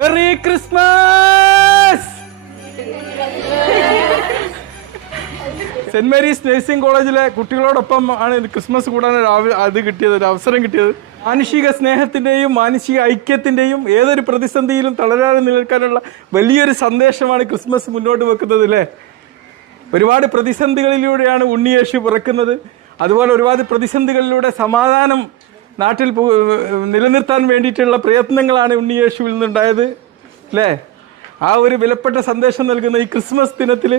Merry Christmas. Saint Mary's nursing കോളേജിലെ കുട്ടികളോടൊപ്പം ആണ് Christmas കൂടാൻ ഒരു അവസരം കിട്ടിയത്. മാനുഷിക സ്നേഹത്തിൻ്റെയും മാനുഷിക ഐക്യത്തിൻ്റെയും ഏതൊരു പ്രതിസന്ധിയിലും തളരാതെ നിലനിൽക്കാനുള്ള വലിയൊരു സന്ദേശമാണ് ക്രിസ്മസ് മുന്നോട്ട് വെക്കുന്നത് അല്ലേ. ഒരുപാട് പ്രതിസന്ധികളിലൂടെയാണ് ഉണ്ണിയേശു പിറക്കുന്നത്. അതുപോലെ ഒരുപാട് പ്രതിസന്ധികളിലൂടെ സമാധാനം നാട്ടിൽ നിലനിർത്താൻ വേണ്ടിയിട്ടുള്ള പ്രയത്നങ്ങളാണ് ഉണ്ണിയേശുവിൽ നിന്നുണ്ടായത് അല്ലേ. ആ ഒരു വിലപ്പെട്ട സന്ദേശം നൽകുന്ന ഈ ക്രിസ്മസ് ദിനത്തിൽ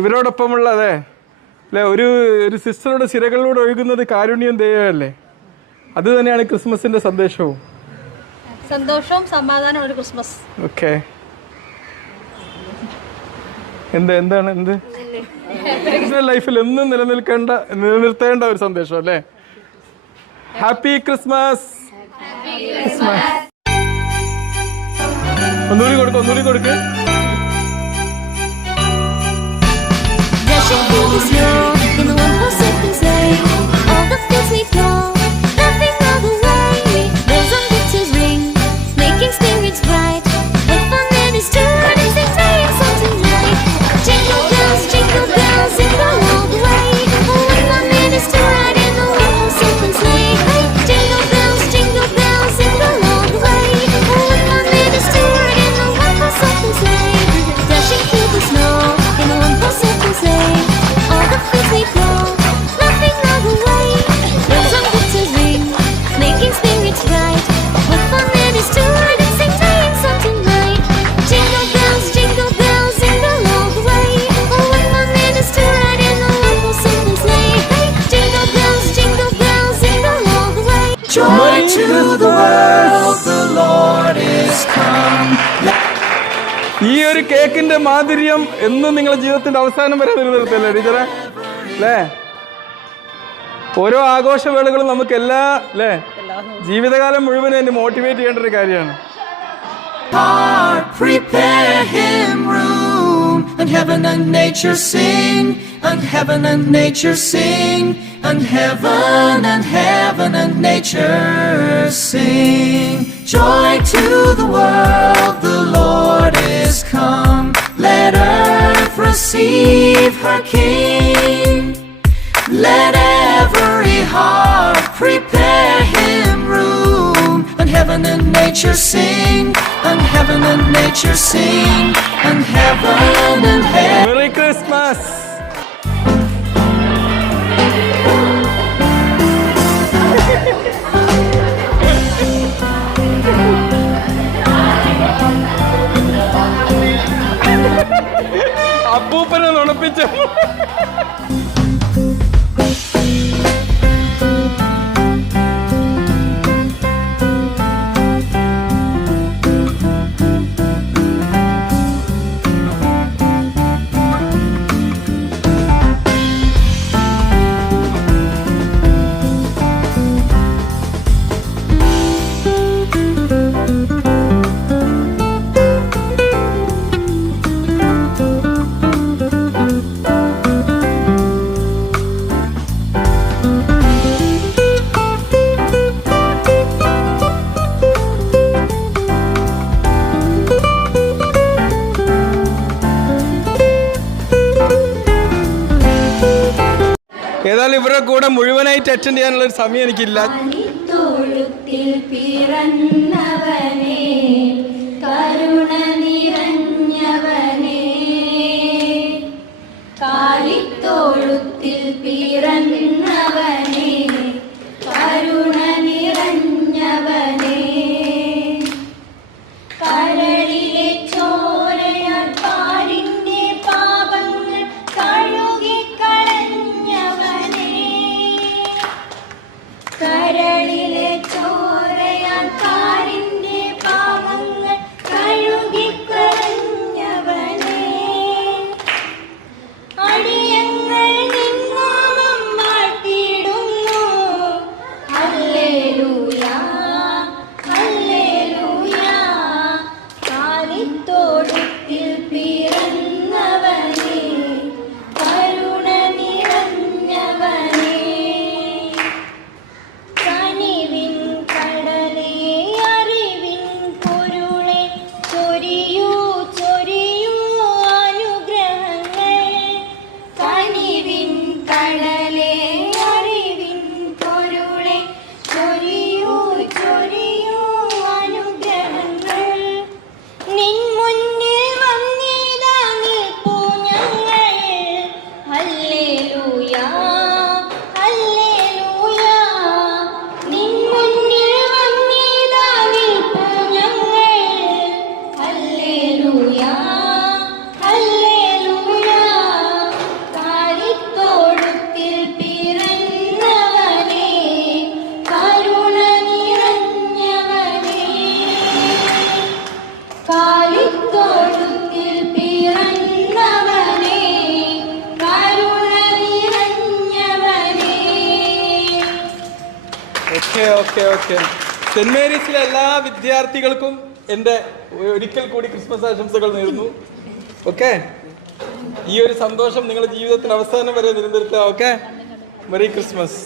ഇവരോടൊപ്പമുള്ള അല്ലേ ഒരു സിസ്റ്ററുടെ സിരകളിലൂടെ ഒഴുകുന്നത് കാരുണ്യം ദയയല്ലേ. അത് തന്നെയാണ് ക്രിസ്മസിന്റെ സന്ദേശവും സന്തോഷവും സമാധാനവും ഒരു ക്രിസ്മസ്. ഓക്കെ, എന്താണ് ലൈഫിൽ എന്നും നിലനിർത്തേണ്ട ഒരു സന്ദേശം അല്ലേ. Happy Christmas. ഒന്നുകൂടി കൊടുക്ക്. ഈ ഒരു കേക്കിന്റെ മാധുര്യം എന്നും നിങ്ങളുടെ ജീവിതത്തിന്റെ അവസാനം വരെ നിലനിർത്തല്ലേ ടീച്ചറെ അല്ലേ. ഓരോ ആഘോഷവേളകളും നമുക്ക് അല്ലേ ജീവിതകാലം മുഴുവൻ എന്നെ മോട്ടിവേറ്റ് ചെയ്യേണ്ട ഒരു കാര്യമാണ്. Prepare him room, and heaven and nature sing, and heaven and nature sing, and heaven and nature sing. Joy to the world, the Lord is come. Let earth receive her King. Let every heart prepare him room, and heaven and nature sing, and heaven and nature sing, and heaven and Merry Christmas. അപ്പൂപ്പനെ നുണപ്പിച്ച ഏതായാലും ഇവരുടെ കൂടെ മുഴുവനായിട്ട് attend ചെയ്യാനുള്ള ഒരു സമയം എനിക്കില്ല. കരുണ നിറഞ്ഞവനേ, കാലിത്തോഴുത്തിൽ പിറന്നവനേ, കരുണ നിറഞ്ഞവനേ, കരളിലെ ചോരയാൽ പാരിന്റെ പാപങ്ങൾ കഴുകിക്കളഞ്ഞവനേ, കരളിലെ ചോരയാൽ പാരിന്റെ പാപങ്ങൾ കഴുകിക്കളഞ്ഞവനേ, അടിയങ്ങൾ നിന്നാമം വാഴ്ത്തിയിടുന്നു. Hallelujah, hallelujah, okay okay. Saint മേരീസിലെ എല്ലാ വിദ്യാർത്ഥികൾക്കും എൻ്റെ ഒരിക്കൽ കൂടി ക്രിസ്മസ് ആശംസകൾ നേരുന്നു. ഓക്കെ, ഈ ഒരു സന്തോഷം നിങ്ങളുടെ ജീവിതത്തിൽ അവസാനം വരെ നിലനിർത്തുക. Okay, merry Christmas.